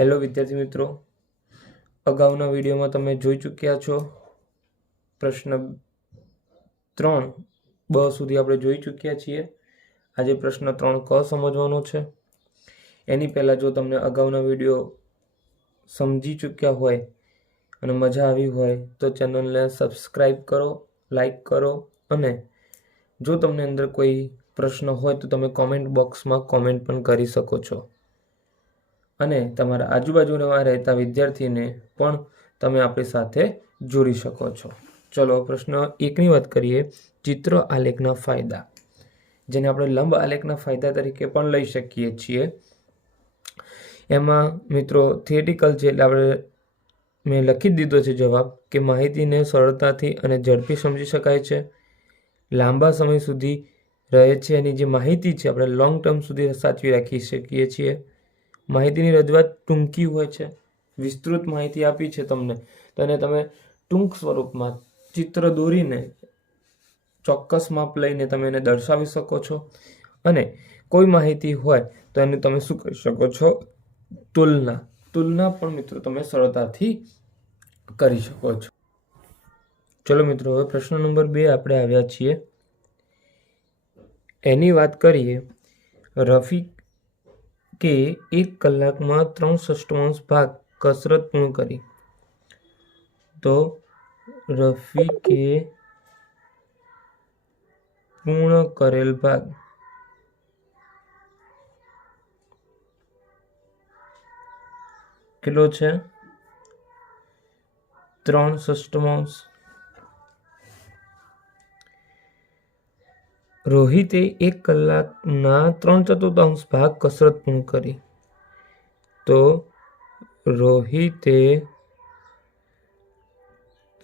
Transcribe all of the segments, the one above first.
Hello વિદ્યાર્થી મિત્રો, અગાઉના વિડીયોમાં તમે જોઈ ચૂક્યા છો પ્રશ્ન 3 બ સુધી આપણે જોઈ ચૂક્યા છીએ। આજે પ્રશ્ન 3 ક સમજવાનો છે। એની પહેલાં જો તમને અગાઉના વિડીયો સમજી ચૂક્યા હોય અને મજા આવી હોય તો ચેનલને સબસ્ક્રાઈબ કરો, લાઈક કરો અને જો તમને અંદર કોઈ પ્રશ્ન હોય તો તમે કોમેન્ટ બોક્સમાં કોમેન્ટ પણ કરી શકો છો અને તમારા આજુબાજુમાં રહેતા વિદ્યાર્થીને પણ તમે આપણી સાથે જોડી શકો છો। ચલો પ્રશ્ન 1ની વાત કરીએ। ચિત્ર આલેખના ફાયદા, જેને આપણે લંબ આલેખના ફાયદા તરીકે પણ લઈ શકીએ છીએ। એમાં મિત્રો થિયરિટિકલ છે એટલે આપણે મેં લખી દીધો છે જવાબ કે માહિતીને સરળતાથી અને ઝડપી સમજી શકાય છે, લાંબા સમય સુધી રહે છે, એની જે માહિતી છે આપણે લોંગ ટર્મ સુધી સાચવી રાખી શકીએ છીએ, માહિતીની રજૂઆત ટૂંકી હોય છે, વિસ્તૃત માહિતી આપી છે તમને તો એને તમે ટૂંક સ્વરૂપમાં ચિત્ર દોરીને ચોક્કસ માપ લઈને તમે એને દર્શાવી શકો છો અને કોઈ માહિતી હોય તો એને તમે શું કરી શકો છો, તુલના પણ મિત્રો તમે સરળતાથી કરી શકો છો। ચલો મિત્રો, હવે પ્રશ્ન નંબર 2 આપણે આવ્યા છીએ। એની વાત કરીએ। રફીક કે 1 કલાકમાં 3/6 ભાગ કસરત પૂર્ણ કરી, તો રફીકે પૂર્ણ કરેલ ભાગ કેટલો છે? 3/6। રોહિતે 1 કલાકના 3/4 ભાગ કસરત પૂર્ણ કરી, તો રોહિતે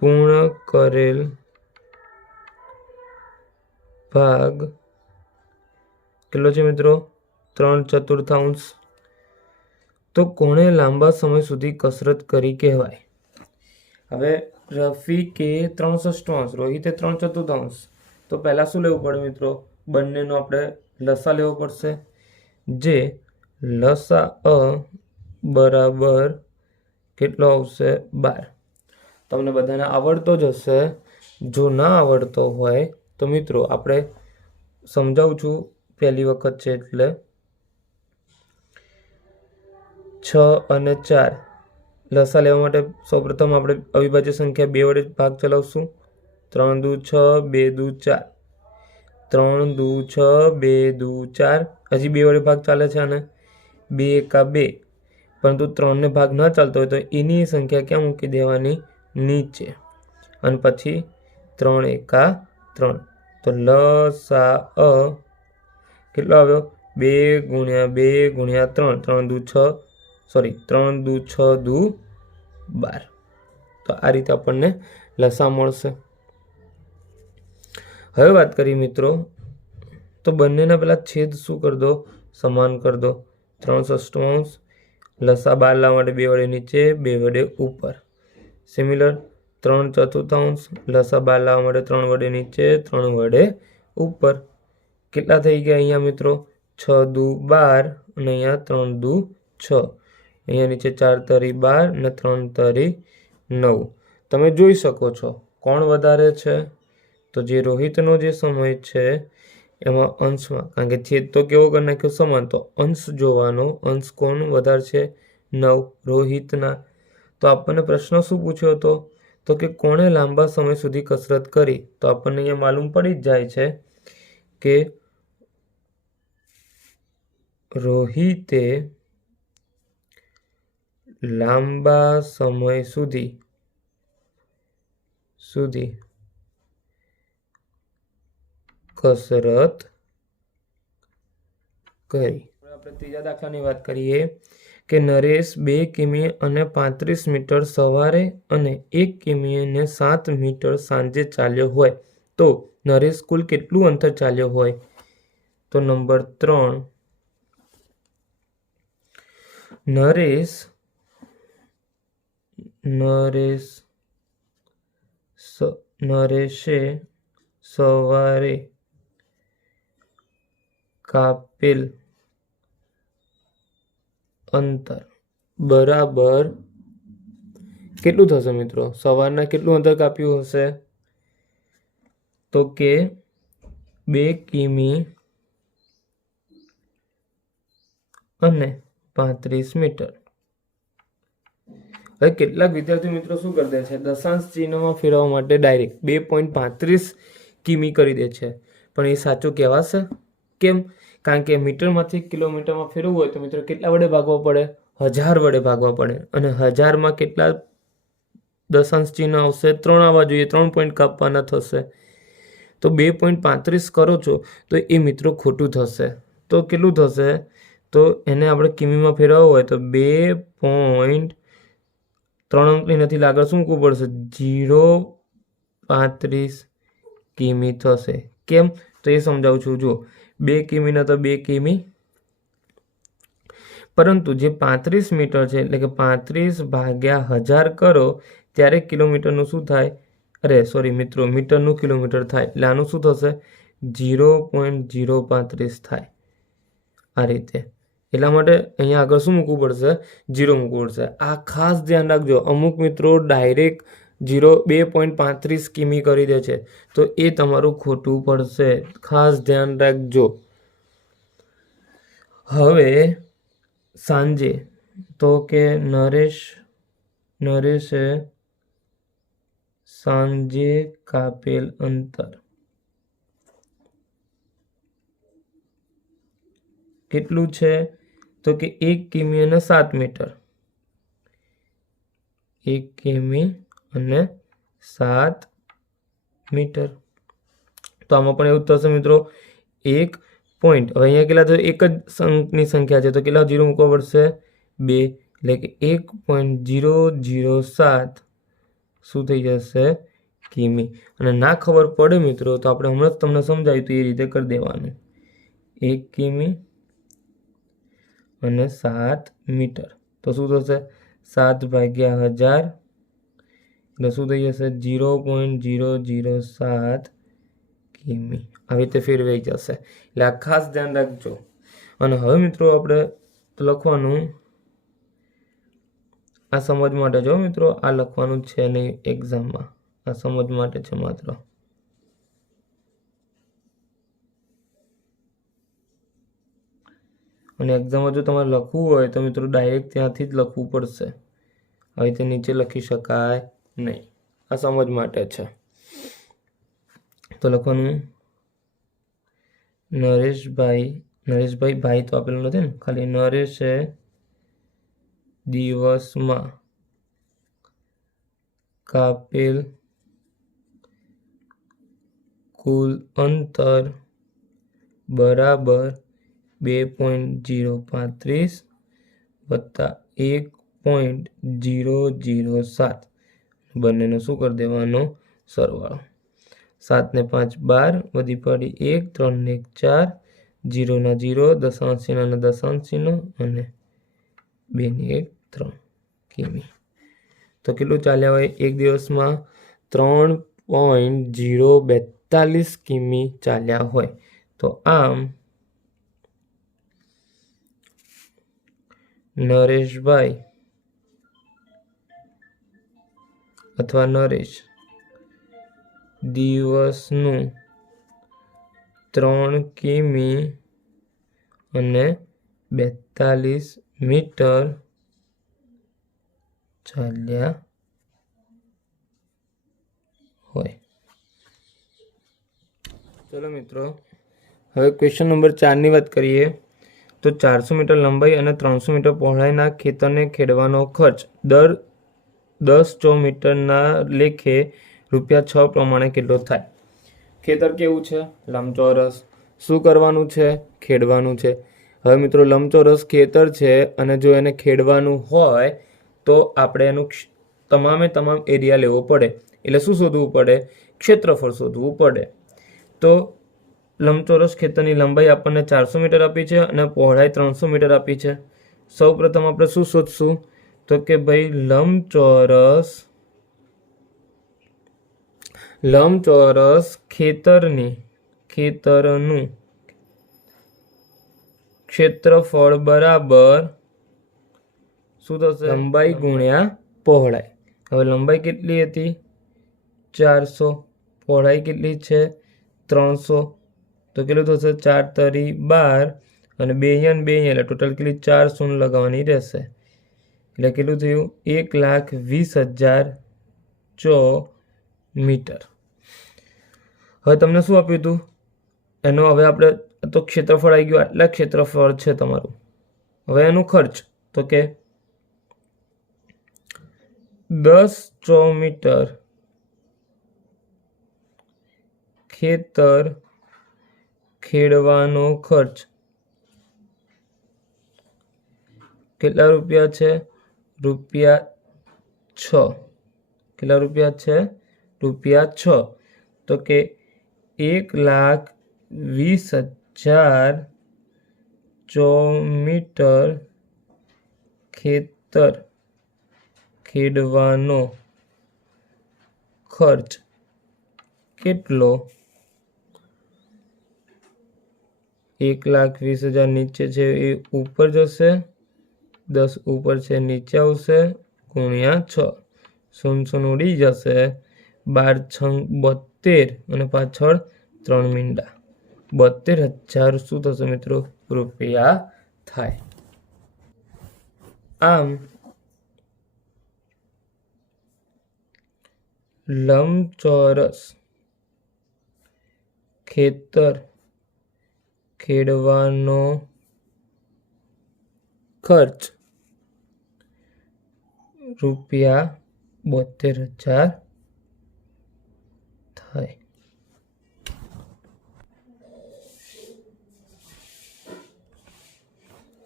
પૂર્ણ કરેલ ભાગ કેટલો છે મિત્રો? 3/4। તો કોણે લાંબા સમય સુધી કસરત કરી કહેવાય? હવે રફીકે 3/6, રોહિતે 3/4, તો પહેલાં શું લેવું પડે મિત્રો? બંનેનો આપણે લસા લેવો પડશે, જે લસા બરાબર કેટલો આવશે? 12। તમને બધાને આવડતો જ હશે। જો ના આવડતો હોય તો મિત્રો આપણે સમજાવું છું, પહેલી વખત છે એટલે 6 અને 4 લસા લેવા માટે સૌપ્રથમ આપણે અવિભાજ્ય સંખ્યા 2 વડે ભાગ ચલાવશું। 3 દુ 6, 2 દુ 4, 3 દુ 6, 2 દુ 4, હજી 2 વડે ભાગ ચાલે છે આને, 2 એકા 2, પરંતુ 3 ને ભાગ ન ચાલતો હોય તો એની સંખ્યા ક્યાં મૂકી દેવાની? નીચે, અને પછી 3 એકા 3, તો લસા કેટલો આવ્યો? 2 ગુણ્યા 2 ગુણ્યા 3, 3 દુ 6 દુ 12। તો આ રીતે આપણને લસા મળશે। હવે વાત કરીએ મિત્રો, તો બંનેના પેલા છેદ શું કરી દો? સમાન કરી દો। 3/6 લસા 12 લાવવા માટે 2 વડે નીચે, 2 વડે ઉપર। સિમિલર 3/4 લસા 12 લાવવા માટે 3 વડે નીચે, 3 વડે ઉપર। કેટલા થઈ ગયા અહીંયા મિત્રો? 6 દુ 12 અને અહીંયા 3 દુ 6, અહીંયા નીચે 4 તરી 12 અને 3 તરી 9। તમે જોઈ શકો છો કોણ વધારે છે? તો જે રોહિતનો જે સમય છે એમાં અંશમાં, કારણ કે છેદ તો કેવો કરી નાખ્યો? સમાન, તો અંશ જોવાનો। અંશ કોણ વધારે છે? 9 રોહિતના। તો આપણને પ્રશ્ન શું પૂછ્યો હતો? તો કે કોણે લાંબા સમય સુધી કસરત કરી? તો આપણને અહીંયા માલુમ પડી જ જાય છે કે રોહિતે લાંબા સમય સુધી કસરત કરી। આપણે ત્રીજા દાખલાની વાત કરીએ કે નરેશ 2 કિમી અને 35 મીટર સવારે અને 1 કિમી અને 7 મીટર સાંજે ચાલ્યો હોય, તો નરેશ કુલ કેટલું અંતર ચાલ્યો હોય? તો નંબર 3, નરેશે સવારે કાપેલ અંતર બરાબર કેટલું થશે મિત્રો? સવારના કેટલું અંતર કાપ્યું હશે? તો કે 2 કિમી અને 35 મીટર. હવે કેટલાક વિદ્યાર્થી મિત્રો શું કરી દે છે, દશાંશ ચિહ્નમાં ફેરવવા માટે ડાયરેક્ટ 2.35 કિમી કરી દે છે, પણ એ સાચું કહેવાશે? કેમ? કારણ કે મીટરમાંથી કિલોમીટરમાં ફેરવવું હોય તો મિત્રો કેટલા વડે ભાગવા પડે? 1000 વડે ભાગવા પડે. અને 1000માં કેટલા દશાંશ ચિહ્ન આવશે? 3 આવવા જોઈએ. 3 પોઈન્ટ કાપવાના થશે. તો 2.35 કરો છો તો એ મિત્રો ખોટું થશે. તો કેટલું થશે? તો એને આપણે કિમીમાં ફેરવવું હોય તો 2.3 અંકની નથી આગળ શું મૂકવું પડશે? 0.35 કિમી થશે. કેમ? તો એ સમજાવું છું. જુઓ, 2 કિમીના તો 2 કિમી, પરંતુ જે 35 મીટર છે એટલે કે 35 ભાગ્યા 1000 કરો ત્યારે કિલોમીટરનું શું થાય? અરે સોરી મિત્રો, મીટરનું કિલોમીટર થાય. એટલે આનું શું થશે? 0.035 થાય. આ રીતે. એટલા માટે અહીંયા આગળ શું મૂકવું પડશે? 0 મૂકવું પડશે. આ ખાસ ધ્યાન રાખજો. અમુક મિત્રો ડાયરેક્ટ 2.35 કિમી કરી દે છે, તો એ તમારું ખોટું પડશે. ખાસ ધ્યાન રાખજો. હવે સાંજે તો કે નરેશે સાંજે કાપેલ અંતર કેટલું છે? તો કે 1 કિમી અને 7 મીટર. 1 કિમી અને 7 મીટર. તો આમાં પણ એવું થશે મિત્રો, 1 પોઈન્ટ. હવે અહીંયા કેટલા થયું? એક જ અંકની સંખ્યા છે તો કેટલા 0 મૂકવા પડશે? 2. એટલે કે 1.007 શું થઈ જશે? કિમી. અને ના ખબર પડે મિત્રો તો આપણે હમણાં જ તમને સમજાવ્યું તો એ રીતે કરી દેવાનું. 1 કિમી અને 7 મીટર. તો શું થશે? 7 ભાગ્યા 1000 એટલે શું થઈ જશે? 0.007 કિમી. આવી રીતે ફેરવાઈ જશે. એટલે આ ખાસ ધ્યાન રાખજો. અને હવે મિત્રો આપણે લખવાનું આ સમજ માટે, જો મિત્રો આ લખવાનું છે નહીં એક્ઝામમાં, આ સમજ માટે છે માત્ર. અને એક્ઝામમાં જો તમારે લખવું હોય તો મિત્રો ડાયરેક્ટ ત્યાંથી જ લખવું પડશે. આવી રીતે નીચે લખી શકાય નહીં. આ સમજ માટે છે. તો લખવાનું નરેશભાઈ ભાઈ તો આપેલું નથી ને, ખાલી નરેશે દિવસમાં કાપેલ કુલ અંતર બરાબર 2.035 વત્તા 1.007. બંનેનો શું કરી દેવાનો? સરવાળો. 7 ને 5 12, વધી પડી 1, 3 ને 1 4, 0 ના 0, દશાંશ ચિહ્ન અને દશાંશ ચિહ્ન, અને 2 ને 1 3 કિમી. તો કેટલું ચાલ્યા હોય? એક દિવસમાં 3.042 કિમી ચાલ્યા હોય. તો આમ નરેશભાઈ અથવા નરેશ દિવસનું 3 કિમી અને 42 મીટર ચાલ્યા હોય. ચલો મિત્રો, હવે ક્વેશ્ચન નંબર 4ની વાત કરીએ. તો 400 મીટર લંબાઈ અને 300 મીટર પહોળાઈના ખેતરને ખેડવાનો ખર્ચ દર 10 ચોર મીટરના લેખે ₹6 પ્રમાણે કેટલો થાય? ખેતર કેવું છે? લંબચોરસ. શું કરવાનું છે? ખેડવાનું છે. હવે મિત્રો લંબચોરસ ખેતર છે અને જો એને ખેડવાનું હોય તો આપણે એનું તમામ એરિયા લેવો પડે. એટલે શું શોધવું પડે? ક્ષેત્રફળ શોધવું પડે. તો લંબચોરસ ખેતરની લંબાઈ આપણને 400 મીટર આપી છે અને પહોળાઈ 300 મીટર આપી છે. સૌ પ્રથમ આપણે શું શોધશું? તો કે ભાઈ લંબચોરસ ખેતરનું ક્ષેત્રફળ બરાબર શું થશે? લંબાઈ ગુણ્યા પહોળાઈ. હવે લંબાઈ કેટલી હતી? 400. પહોળાઈ કેટલી છે? 300. તો કેટલું થશે? 4 તરી 12 અને 2 અહીંયા 2 અહીંયા, એટલે ટોટલ કેટલી 4 શૂન્ય લગાવવાની રહેશે. એટલે કેટલું થયું? 1,20,000 ચોર મીટર. હવે તમને શું આપ્યું હતું? એનો હવે આપણે તો ક્ષેત્રફળ આવી ગયું, આટલા ક્ષેત્રફળ છે તમારું. હવે એનું ખર્ચ તો કે 10 ચોર મીટર ખેતર ખેડવાનો ખર્ચ કેટલા રૂપિયા છે? ₹6. કેટલા રૂપિયા છે? ₹6. તો કે 1,20,000 ચોર મીટર ખેતર ખેડવાનો ખર્ચ કેટલો? 1,20,000 નીચે છે એ ઉપર જશે, 10 ઉપર છે નીચે આવશે, ગુણ્યા 6. 0 ઉડી જશે, 12 × 72 અને પાછળ 3 મીંડા. 72,000 શું થશે મિત્રો? રૂપિયા થાય. આમ લંબચોરસ ખેતર ખેડવાનો ખર્ચ ₹72,000 થાય.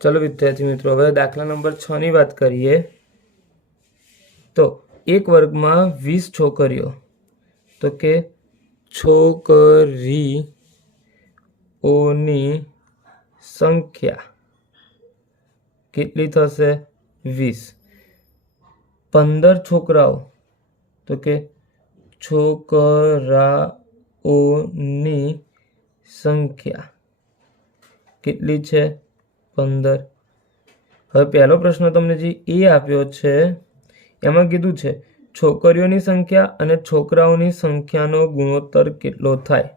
ચલો વિદ્યાર્થી મિત્રો, હવે દાખલા નંબર 6 ની વાત કરીએ. તો એક વર્ગમાં 20 છોકરીઓ, તો કે છોકરીઓની સંખ્યા કેટલી થશે? 20. 15 છોકરાઓ, તો કે છોકરાઓની સંખ્યા કેટલી છે? 15. હવે પહેલો પ્રશ્ન તમને જે એ આપ્યો છે એમાં કીધું છે છોકરીઓની સંખ્યા અને છોકરાઓની સંખ્યાનો ગુણોત્તર કેટલો થાય?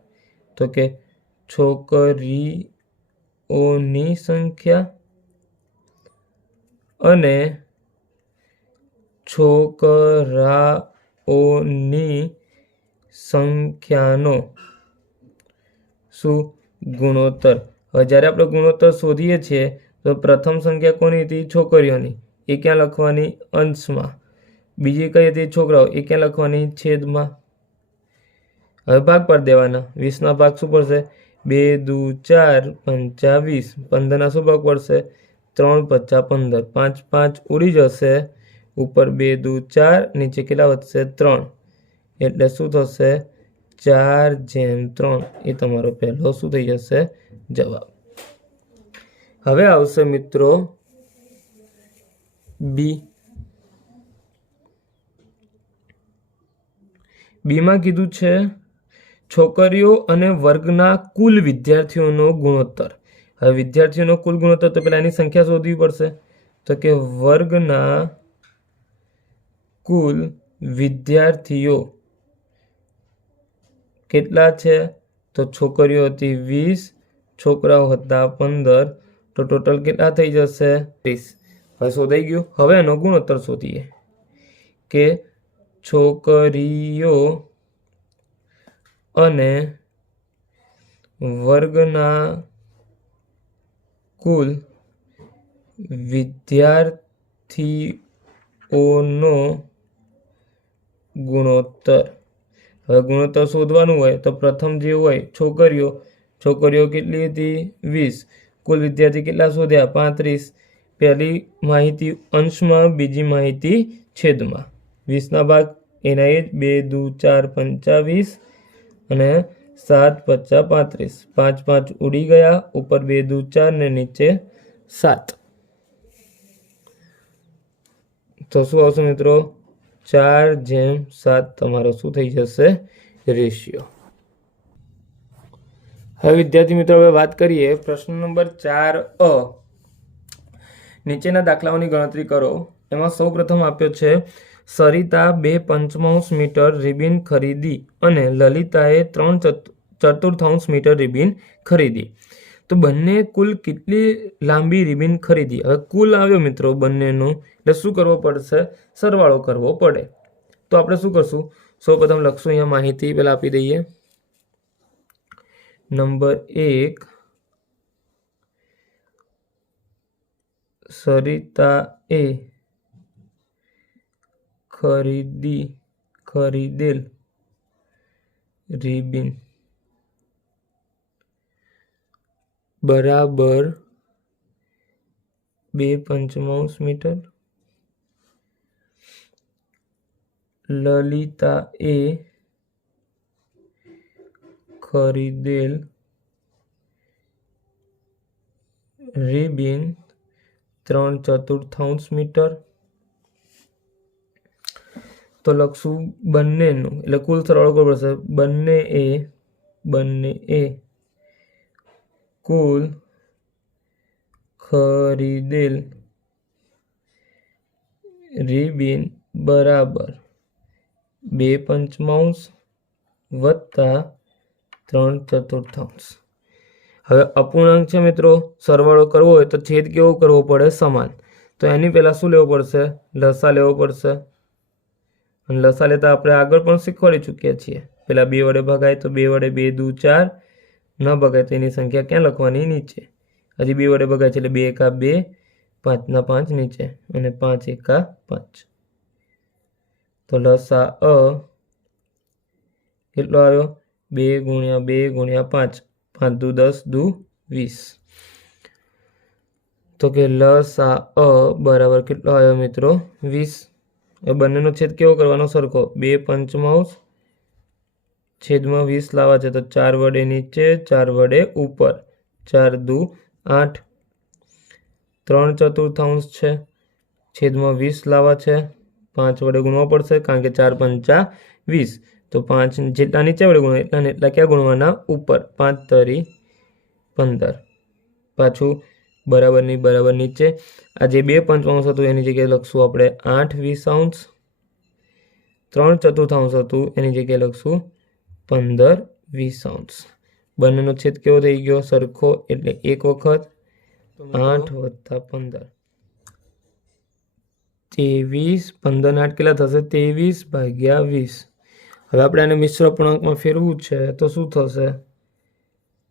તો કે છોકરીઓની સંખ્યા અને છોકરાઓની સંખ્યાનો શું ગુણોત્તર? હવે જ્યારે આપણે ગુણોત્તર શોધીએ છીએ તો પ્રથમ સંખ્યા કોની હતી? છોકરીઓની. એ ક્યાં લખવાની? અંશમાં. બીજી કઈ હતી? છોકરાઓ. એ ક્યાં લખવાની? છેદમાં. હવે ભાગ પાડી દેવાના. 20 ભાગ શું પડશે? 2 દુ 4 પંચા 20. 15 શું ભાગ પડશે? 3 પચા 15. 5 5 ઉડી જશે, ઉપર 2 દુ 4, નીચે કેટલા વધશે? 3. એટલે શું થશે? 4/3. એ તમારો પહેલો શું થઈ જશે? જવાબ. હવે આવશે મિત્રો બી. બીમાં કીધું છે છોકરીઓ અને વર્ગના કુલ વિદ્યાર્થીઓનો ગુણોત્તર. હવે વિદ્યાર્થીઓનો કુલ ગુણોત્તર તો પહેલા એની સંખ્યા શોધવી પડશે. તો કે વર્ગના કુલ વિદ્યાર્થીઓ કેટલા છે? તો છોકરીઓ હતી 20, છોકરાઓ હતા 15, તો ટોટલ કેટલા થઈ જશે? 30. હવે શોધાઈ ગયું. હવે એનો ગુણોત્તર શોધીએ કે છોકરીઓ અને વર્ગના કુલ વિદ્યાર્થીઓનો ગુણોત્તર. હવે ગુણોત્તર શોધવાનું હોય તો પ્રથમ જે હોય છોકરીઓ કેટલી હતી? 20. કુલ વિદ્યાર્થી કેટલા શોધ્યા? 35. પહેલી માહિતી અંશમાં, બીજી માહિતી છેદમાં. 20 ભાગ એના એ જ 2 દુ 4 પંચા 20 અને 7 પચા 35. 5 5 ઉડી ગયા, ઉપર 2 દુ 4 ને નીચે 7. તો શું આવશે મિત્રો? 4/7 તમારો શું થઈ જશે? રેશિયો. હવે વિદ્યાર્થી મિત્રો હવે વાત કરીએ પ્રશ્ન નંબર 4 અ નીચેના દાખલાઓની ગણતરી કરો. એમાં સૌપ્રથમ આપ્યો છે સરિતા 2/5 મીટર રિબિન ખરીદી અને લલિતાએ 3/4 મીટર રિબિન ખરીદી. તો બંને કુલ કેટલી લાંબી રિબિન ખરીદી? હવે કુલ આવ્યો મિત્રો બંનેનું, એટલે શું કરવો પડશે? સરવાળો કરવો પડે. તો આપણે શું કરશું? સૌપ્રથમ લખશું, અહીંયા માહિતી પહેલા આપી દઈએ. નંબર 1, સરિતાએ ખરીદેલ રિબિન બરાબર 2/5 મીટર. લલિતાએ ખરીદેલ રિબિન 3/4 મીટર. તો લખશું બંનેનું, એટલે કુલ સરવાળો કરવો પડશે. બંનેએ કુલ ખરીદેલ રિબિન બરાબર 2/5 વત્તા 3/4. હવે અપૂર્ણાંક છે મિત્રો, સરવાળો કરવો હોય તો છેદ કેવો કરવો પડે? સમાન. તો એની પહેલાં શું લેવો પડશે? લસા લેવો પડશે. અને લસા લેતા આપણે આગળ પણ શીખવાડી ચૂક્યા છીએ. પેલા 2 વડે ભગાય તો 2 વડે 2 દુ 4, ન ભગાય તો એની સંખ્યા ક્યાં લખવાની? નીચે. હજી 2 વડે ભગાય છે એટલે 2 એકા 2, 5 ના 5 નીચે, અને 5 એકા 5. તો લસા કેટલો આવ્યો? 2 ગુણ્યા 2 ગુણ્યા 5, 5 દુ 10 દુ 20. તો કે લસા બરાબર કેટલો આવ્યો મિત્રો? 20. હવે બંનેનો છેદ કેવો કરવાનો? સરખો. 2/5 છેદમાં 20 લાવવા છે તો 4 વડે નીચે, 4 વડે ઉપર, 4 દુ 8. 3/4 છે, છેદમાં 20 લાવવા છે, 5 વડે ગુણવા પડશે કારણ કે 4 પંચા 20. તો 5 જેટલા નીચે વડે ગુણવા એટલા ક્યાં ગુણવાના? ઉપર. 5 તરી 15. પાછું બરાબરની બરાબર નીચે. આ જે 2/5 હતું એની જગ્યાએ લખશું આપણે 8/20. 3/4 હતું એની જગ્યાએ લખશું 15/20. બંનેનો છેદ કેવો થઈ ગયો? સરખો. એટલે એક વખત 8 વત્તા 15, 23. 15 8 કેટલા થશે? 23/20. હવે આપણે આને મિશ્ર અપૂર્ણાંકમાં ફેરવું છે તો શું થશે?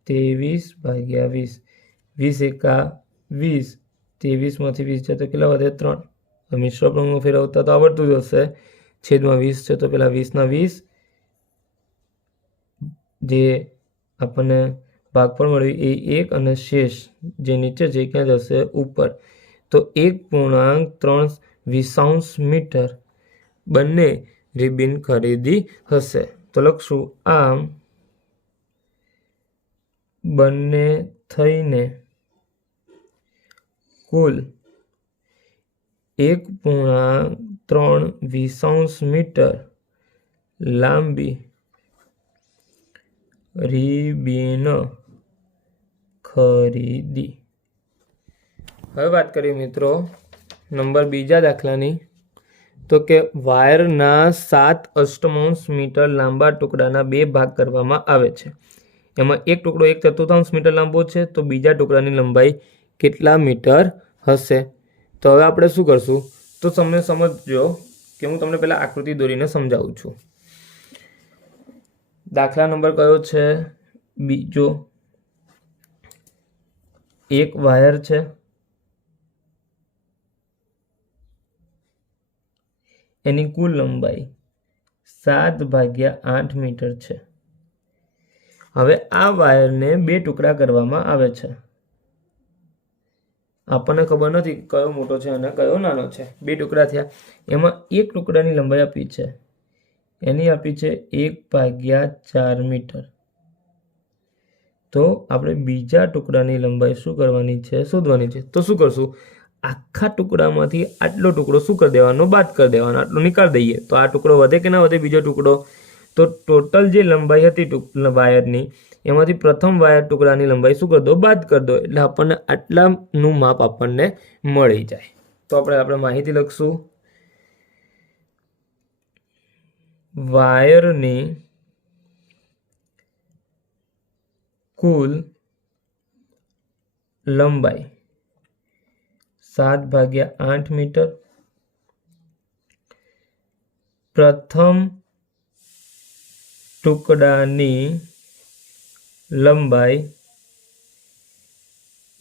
23/20. 20 એકા 20, 23માંથી 20 છે તો કેટલા વધે? 3. હવે મિશ્ર અપૂર્ણાંકમાં ફેરવતા તો આવડતું જ હશે. છેદમાં 20 છે તો પેલા 20 ના 20, જે આપણને ભાગફળ મળ્યું એ 1, અને શેષ જે નીચે છે ક્યાં જશે? ઉપર. તો 1.320 મીટર બંને રિબિન ખરીદી હશે. તો લખશું આમ બંને થઈને કુલ 1.320 મીટર લાંબી રિબિન ખરીદી. હવે વાત કરીએ મિત્રો નંબર બીજા દાખલાની. તો કે વાયરના 7/8 મીટર લાંબા ટુકડાના 2 ભાગ કરવામાં આવે છે. એમાં એક ટુકડો 1/4 મીટર લાંબો છે, તો બીજા ટુકડાની લંબાઈ કેટલા મીટર હશે? તો હવે આપણે શું કરશું? તો તમે સમજજો કે હું તમને પહેલાં આકૃતિ દોરીને સમજાવું છું. દાખલા નંબર કયો છે? બીજો. એક વાયર છે, એની કુલ લંબાઈ 7/8 મીટર છે. હવે આ વાયરને 2 ટુકડા કરવામાં આવે છે. આપણને ખબર નથી કયો મોટો છે અને કયો નાનો છે. 2 ટુકડા થયા. એમાં એક ટુકડાની લંબાઈ આપી છે, એની આપી છે 1/4 મીટર. તો આપણે બીજા ટુકડાની લંબાઈ શું કરવાની છે? શોધવાની છે. તો શું કરશું? આખા ટુકડામાંથી આટલો ટુકડો શું કરી દેવાનો? બાદ કરી દેવાનો. આટલો નીકાળી દઈએ તો આ ટુકડો વધે કે ના વધે? બીજો ટુકડો. તો ટોટલ જે લંબાઈ હતી વાયરની એમાંથી પ્રથમ વાયર ટુકડાની લંબાઈ શું કરી દો, બાદ કરી દો, એટલે આપણને આટલાનું માપ આપણને મળી જાય. તો આપણે માહિતી લખશું. વાયરની કુલ લંબાઈ 7/8 મીટર. પ્રથમ ટુકડાની લંબાઈ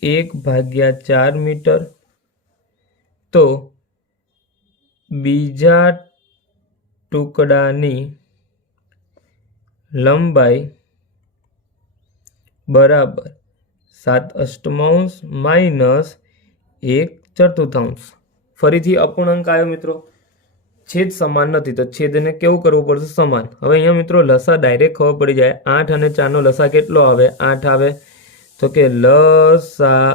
1/4 મીટર. તો બીજા ટુકડાની લંબાઈ બરાબર 7/8 માઇનસ 1/4. ફરીથી અપૂર્ણાંક આવ્યો મિત્રો. છેદ સમાન નથી તો છેદને કેવું કરવું પડશે, સમાન. હવે અહીંયા મિત્રો લસા ડાયરેક્ટ ખબર પડી જાય. 8 અને 4 નો લસા કેટલો આવે, 8 આવે. તો કે લસા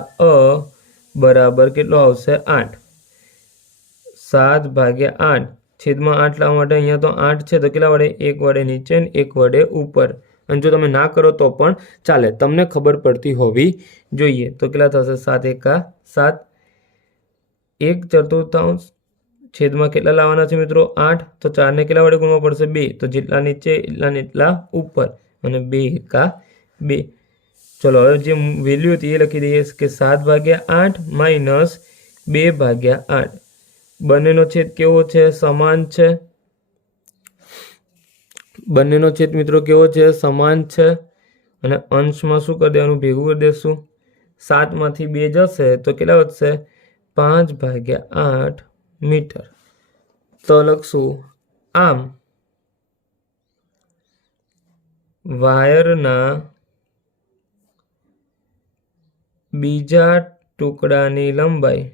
બરાબર કેટલો આવશે, 8. 7/8 છેદમાં 8 લાવવા માટે અહીંયા તો 8 છે તો કેટલા વડે, 1 વડે નીચે ને 1 વડે ઉપર. અને જો તમે ના કરો તો પણ ચાલે, તમને ખબર પડતી હોવી જોઈએ. તો કેટલા થશે, 7 એકા 7. 1/4 છેદમાં કેટલા લાવવાના છે મિત્રો, 8. તો 4 ને કેટલા વડે ગુણવા પડશે, 2. તો જેટલા નીચે એટલા ને એટલા ઉપર, અને 2 એકા 2. ચલો હવે જે વેલ્યુ હતી એ લખી દઈએ કે 7/8 માઇનસ 2/8. બંનેનો છેદ કેવો છે, સમાન છે. બંનેનો છેદ મિત્રો કેવો છે, સમાન છે. અને અંશમાં શું કરી દેવાનું, ભેગું કરી દેશું. 7 માંથી 2 જશે તો કેટલા વધશે, 5/8 મીટર. તો લખશું આમ વાયરના બીજા ટુકડાની લંબાઈ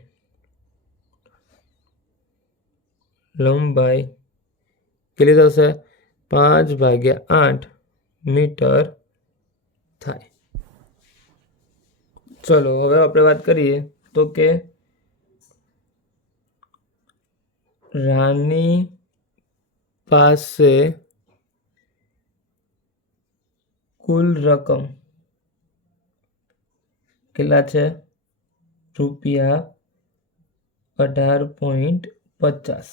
કેટલી થશે, 5/8 મીટર થાય. ચલો હવે આપણે વાત કરીએ તો કે રાની પાસે કુલ રકમ કેટલા છે, ₹18.50.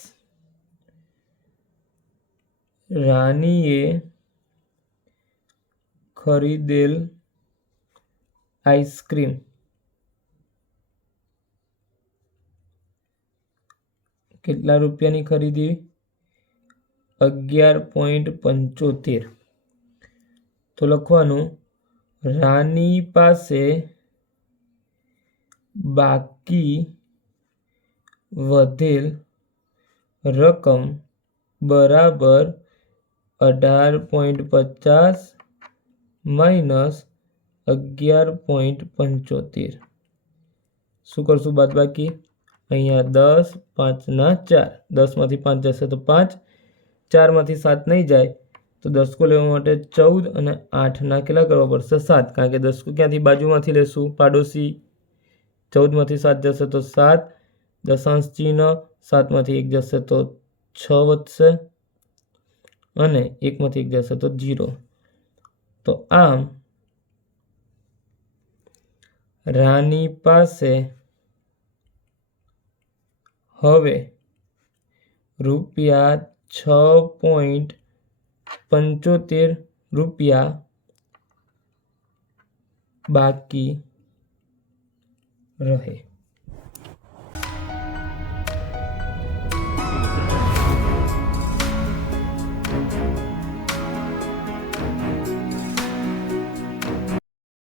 રાનીએ ખરીદેલ આઈસ્ક્રીમ કેટલા રૂપિયાની ખરીદી, 11.75. તો લખવાનું રાની પાસે બાકી વધેલ રકમ બરાબર 18.50 માઇનસ 11.75. શું કરશું, બાદ બાકી. અહીંયા 10, 5 ના 4, 10 માંથી 5 જશે તો 5, 4 માંથી 7 નહીં જાય તો દસકો લેવા માટે 14 અને 8 ના કેટલા કરવા પડશે, 7. કારણ કે દસકો ક્યાંથી, બાજુમાંથી લેશું, પાડોશી. 14 માંથી 7 જશે તો 7, દશાંશ ચિહ્ન. 7 માંથી 1 જશે તો 6 વધશે, અને 1 માંથી 1 જશે તો 0. તો આમ રાની પાસે હવે ₹6.75 બાકી રહે.